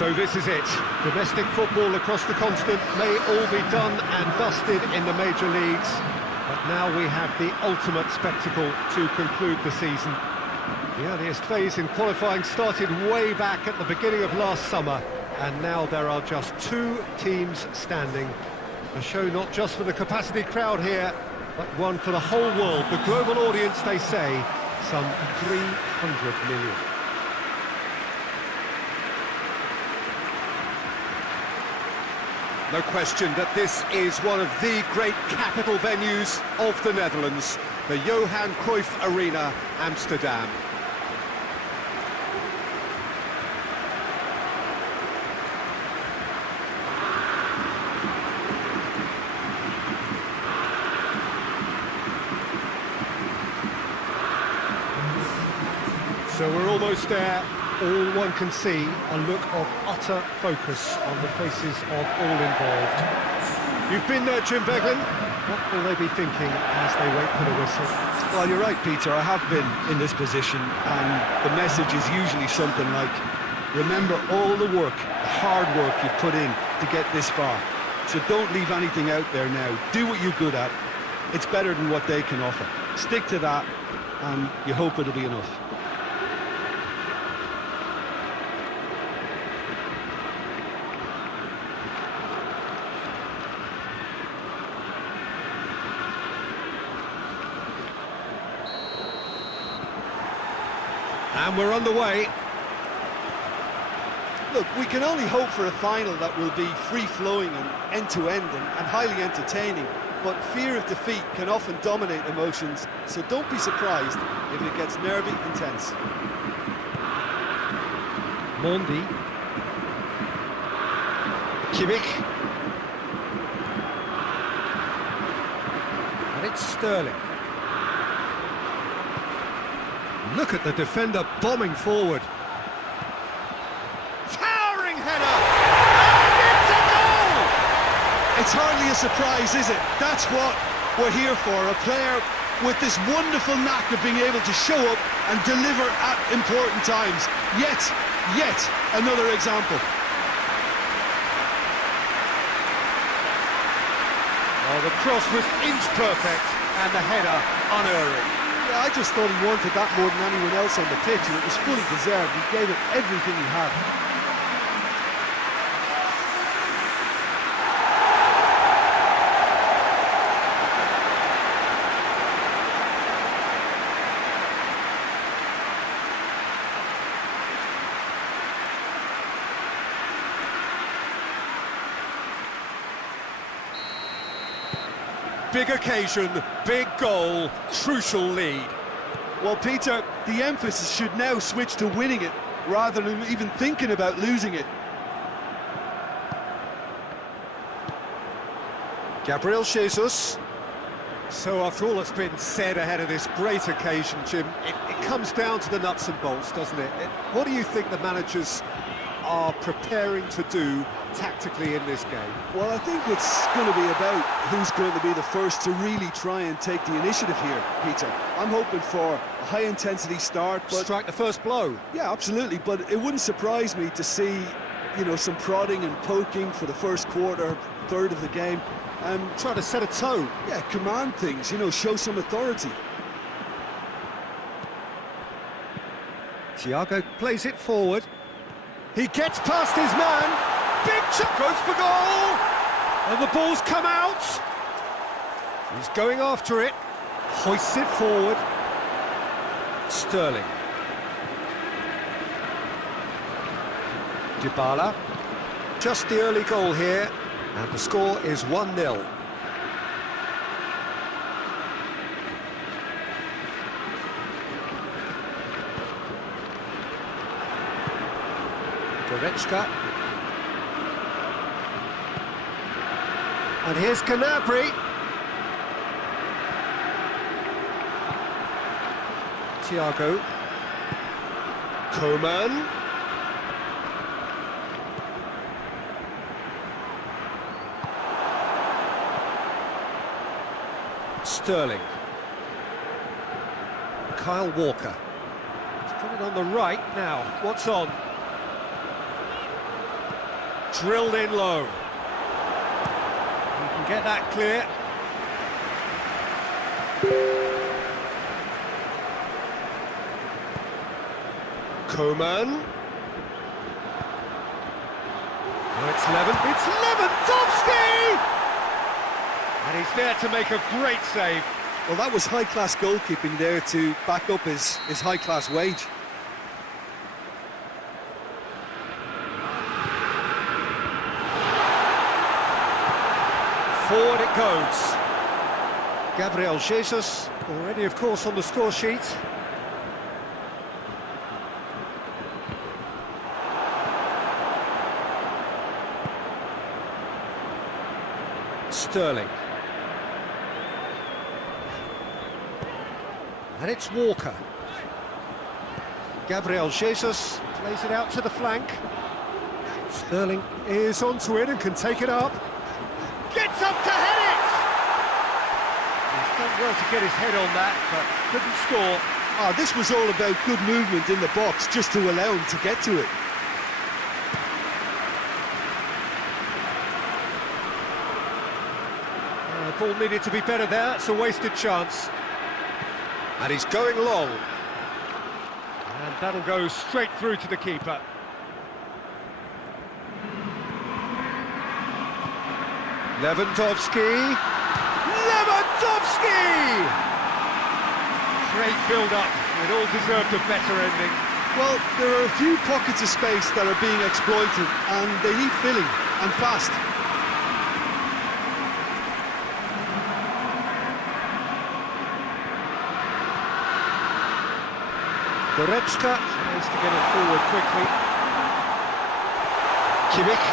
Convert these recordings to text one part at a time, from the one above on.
So this is it. Domestic football across the continent may all be done and dusted in the major leagues, but now we have the ultimate spectacle to conclude the season. The earliest phase in qualifying started way back at the beginning of last summer, and now there are just 2 teams standing. A show not just for the capacity crowd here, but one for the whole world. The global audience, they say, some 300 million. No question that this is one of the great capital venues of the Netherlands, the Johan Cruyff Arena, Amsterdam. So we're almost there. All one can see, a look of utter focus on the faces of all involved. You've been there, Jim Beglin. What will they be thinking as they wait for the whistle? Well, you're right, Peter. I have been in this position, and the message is usually something like, remember all the work, the hard work you've put in to get this far. So don't leave anything out there now. Do what you're good at. It's better than what they can offer. Stick to that, and you hope it'll be enough. And we're underway. Look, we can only hope for a final that will be free-flowing and end-to-end and highly entertaining, but fear of defeat can often dominate emotions, so don't be surprised if it gets nervy and tense. Mondi. Kimmich. And it's Sterling. Look at the defender bombing forward. Towering header! And it's a goal! It's hardly a surprise, is it? That's what we're here for, a player with this wonderful knack of being able to show up and deliver at important times. Yet another example. Oh, the cross was inch perfect and the header unerring. Yeah, I just thought he wanted that more than anyone else on the pitch, and it was fully deserved. He gave it everything he had. Big occasion, big goal, crucial lead. Well, Peter, the emphasis should now switch to winning it, rather than even thinking about losing it. Gabriel Jesus. So after all that's been said ahead of this great occasion, Jim, it comes down to the nuts and bolts, doesn't it? What do you think the managers are preparing to do tactically in this game? Well, I think it's going to be about who's going to be the first to really try and take the initiative here, Peter. I'm hoping for a high-intensity start, but... strike the first blow. Yeah, absolutely, but it wouldn't surprise me to see, you know, some prodding and poking for the first quarter, third of the game. Try to set a tone. Yeah, command things, you know, show some authority. Thiago plays it forward. He gets past his man. Big chip goes for goal. And the ball's come out. He's going after it. Hoists it forward. Sterling. Dybala. Just the early goal here. And the score is 1-0. Goretzka. And here's Gnabry. Thiago. Coman. Sterling. Kyle Walker. He's put it on the right now. What's on? Drilled in low. He can get that clear. Coman. Oh, it's Lewandowski! And he's there to make a great save. Well, that was high-class goalkeeping there to back up his high-class wage. Forward it goes. Gabriel Jesus, already, of course, on the score sheet. Sterling. And it's Walker. Gabriel Jesus plays it out to the flank. Sterling is onto it and can take it up. Gets up to head it! He's done well to get his head on that, but couldn't score. Ah, this was all about good movement in the box just to allow him to get to it. Ball needed to be better there, it's a wasted chance. And he's going long. And that'll go straight through to the keeper. Lewandowski! Great build-up, it all deserved a better ending. Well, there are a few pockets of space that are being exploited, and they need filling, and fast. Goretzka tries to get it forward quickly. Kimmich.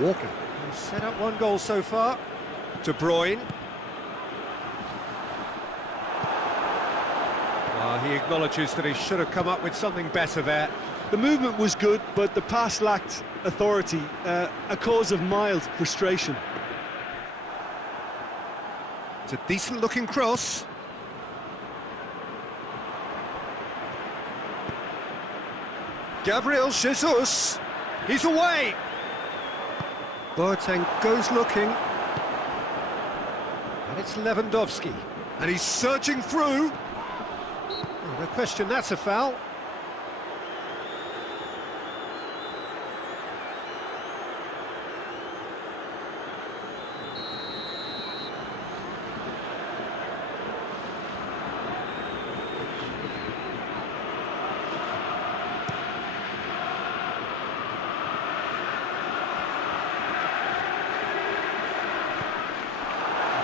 Walker. He's set up one goal so far. De Bruyne. Well, he acknowledges that he should have come up with something better there. The movement was good, but the pass lacked authority, a cause of mild frustration. It's a decent-looking cross. Gabriel Jesus. He's away. Boateng goes looking. And it's Lewandowski. And he's surging through. Oh, no question, that's a foul.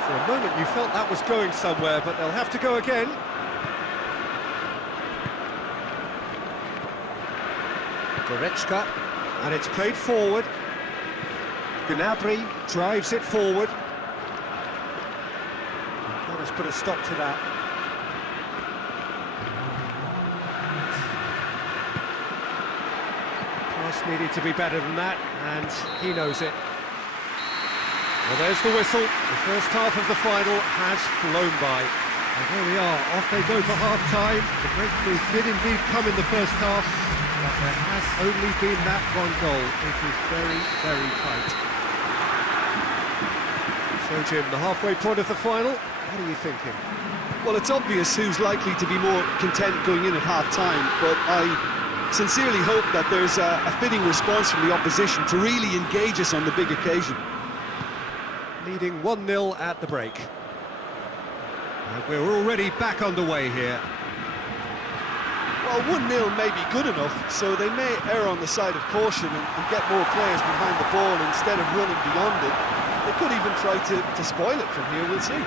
For a moment you felt that was going somewhere, but they'll have to go again. Goretzka, and it's played forward. Gnabry drives it forward. That has put a stop to that. Pass needed to be better than that, and he knows it. Well, there's the whistle. The first half of the final has flown by. And here we are, off they go for half-time. The breakthrough did indeed come in the first half, but there has only been that one goal. It is very, very tight. So, Jim, the halfway point of the final, what are you thinking? Well, it's obvious who's likely to be more content going in at half-time, but I sincerely hope that there's a fitting response from the opposition to really engage us on the big occasion. Leading 1-0 at the break. And we're already back underway here. Well, 1-0 may be good enough, so they may err on the side of caution and get more players behind the ball instead of running beyond it. They could even try to spoil it from here, we'll see.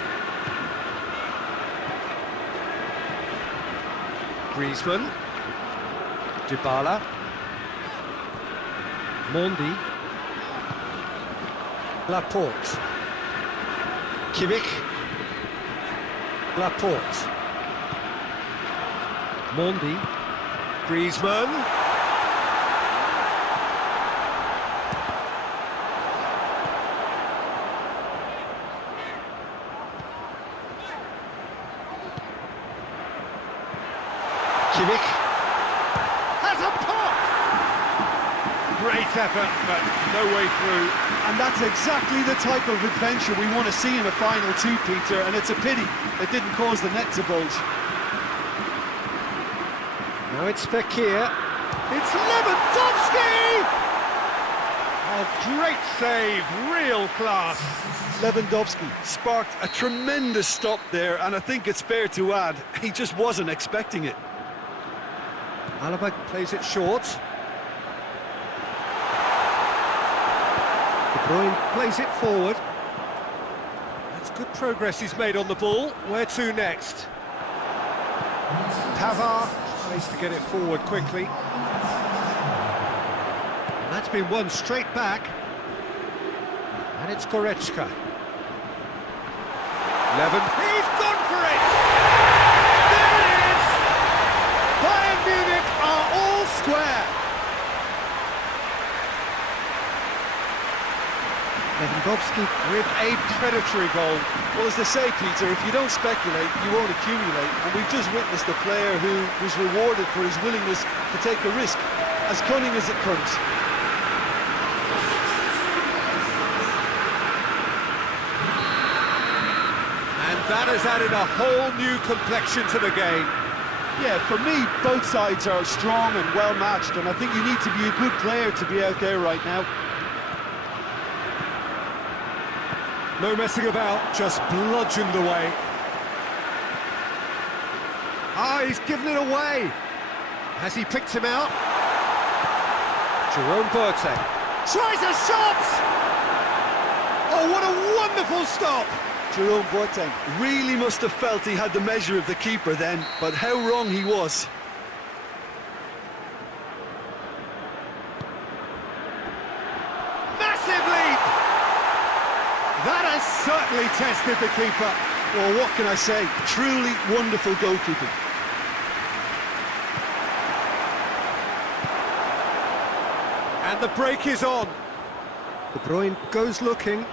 Griezmann. Dybala. Mondi. Laporte. Kimmich. Laporte. Mondi. Griezmann. Kimmich. effort, but no way through. And that's exactly the type of adventure we want to see in a final two, Peter, and it's a pity it didn't cause the net to bulge. Now it's Fekir. It's Lewandowski! Oh, great save, real class. Lewandowski sparked a tremendous stop there, and I think it's fair to add, he just wasn't expecting it. Alaba plays it short. De Bruyne plays it forward. That's good progress he's made on the ball. Where to next? Pavard tries to get it forward quickly. And that's been won straight back. And it's Goretzka. Levin. He's gone for it! There it is! Bayern Munich are all square. Lewandowski with a predatory goal. Well, as they say, Peter, if you don't speculate, you won't accumulate. And we've just witnessed a player who was rewarded for his willingness to take a risk, as cunning as it comes. And that has added a whole new complexion to the game. Yeah, for me, both sides are strong and well-matched, and I think you need to be a good player to be out there right now. No messing about, just bludgeoned away. Ah, he's given it away. Has he picked him out? Jerome Boateng tries a shot! Oh, what a wonderful stop! Jerome Boateng really must have felt he had the measure of the keeper then, but how wrong he was. Massive leap! That has certainly tested the keeper. Well, what can I say? Truly wonderful goalkeeping. And the break is on. De Bruyne goes looking.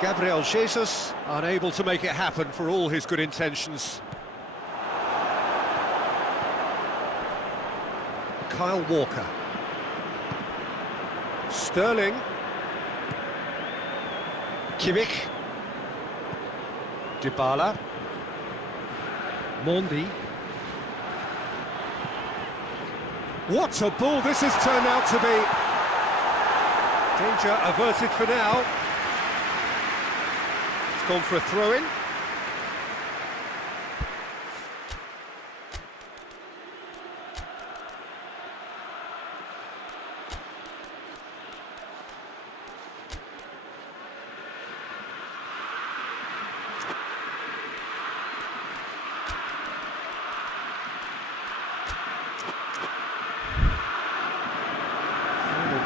Gabriel Jesus unable to make it happen for all his good intentions. Kyle Walker. Sterling. Kimmich. Dybala. Mondi. What a ball this has turned out to be. Danger averted for now. It's gone for a throw-in.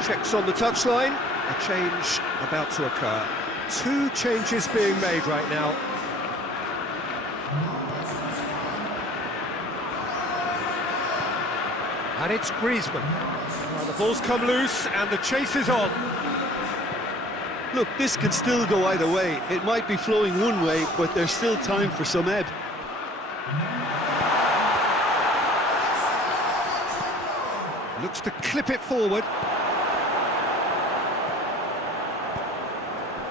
Checks on the touchline, a change about to occur. Two changes being made right now. And it's Griezmann. Well, the ball's come loose and the chase is on. Look, this can still go either way. It might be flowing one way, but there's still time for some ebb. Looks to clip it forward.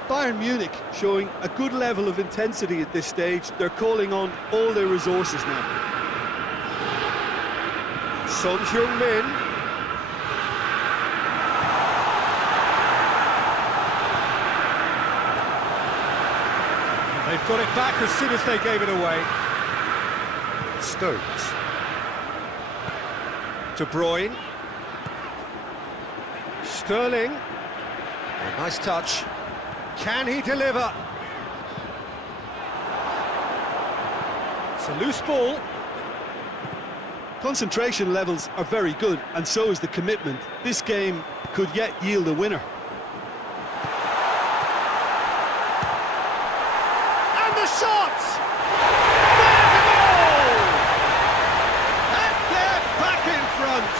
Bayern Munich showing a good level of intensity at this stage. They're calling on all their resources now. Son Heung-min. They've got it back as soon as they gave it away. Stones. De Bruyne. Sterling. A nice touch. Can he deliver? It's a loose ball. Concentration levels are very good, and so is the commitment. This game could yet yield a winner. And the shot! There's a goal! And they're back in front.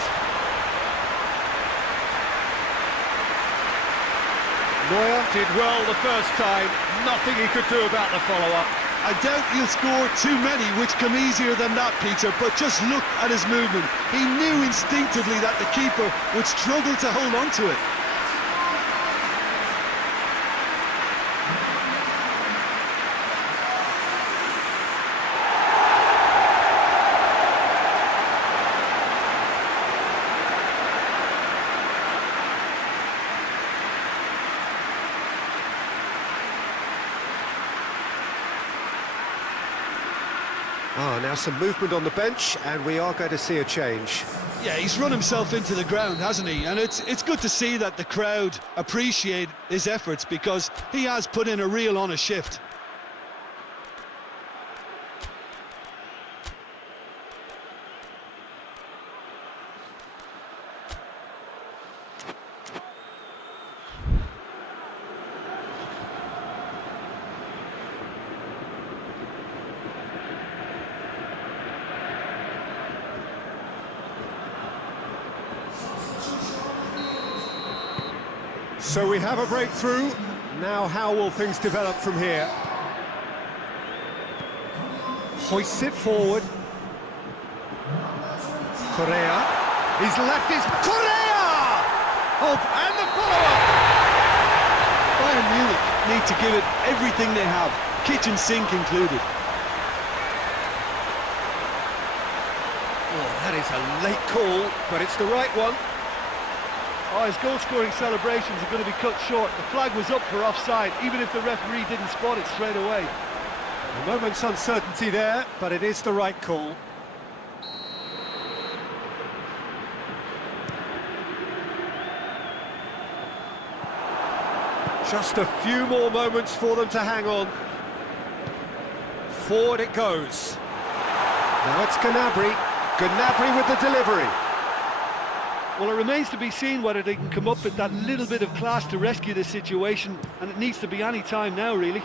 Neuer did well the first time, nothing he could do about the follow-up. I doubt he'll score too many, which come easier than that, Peter, but just look at his movement. He knew instinctively that the keeper would struggle to hold on to it. Now some movement on the bench, and we are going to see a change. Yeah, he's run himself into the ground, hasn't he? And it's good to see that the crowd appreciate his efforts, because he has put in a real honest shift. So we have a breakthrough. Now how will things develop from here? Hoists it forward. Correa. He's left his... Correa! Oh, and the follow-up! Bayern Munich need to give it everything they have, kitchen sink included. Oh, that is a late call, but it's the right one. Oh, his goal-scoring celebrations are going to be cut short. The flag was up for offside, even if the referee didn't spot it straight away. A moment's uncertainty there, but it is the right call. Just a few more moments for them to hang on. Forward it goes. Now it's Gnabry. Gnabry with the delivery. Well, it remains to be seen whether they can come up with that little bit of class to rescue this situation, and it needs to be any time now, really.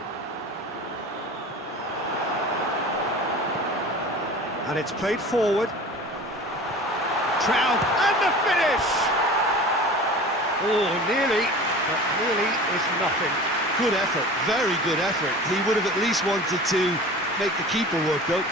And it's played forward. Trout, and the finish! Oh, nearly, but nearly is nothing. Good effort, very good effort. He would have at least wanted to make the keeper work, though.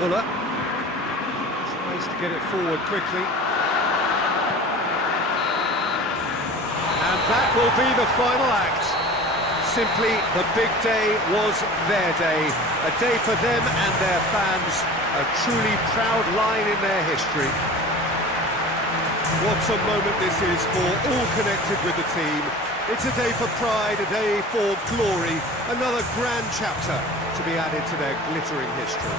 Muller tries to get it forward quickly. And that will be the final act. Simply, the big day was their day. A day for them and their fans. A truly proud line in their history. What a moment this is for all connected with the team. It's a day for pride, a day for glory. Another grand chapter to be added to their glittering history.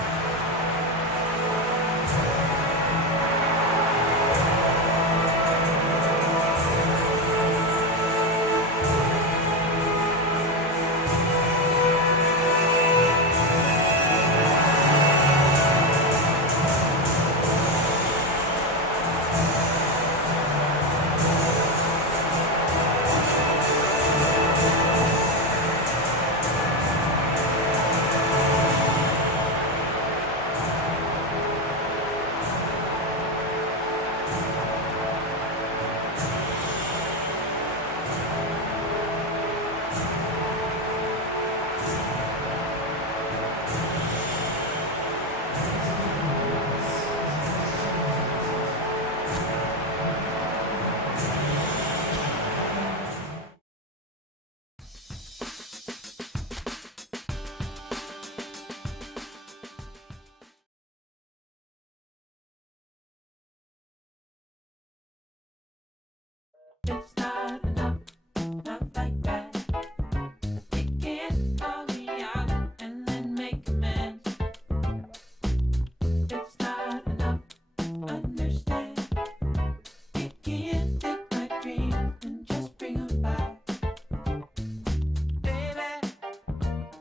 It's not enough, not like that. You can't call me out and then make a mess.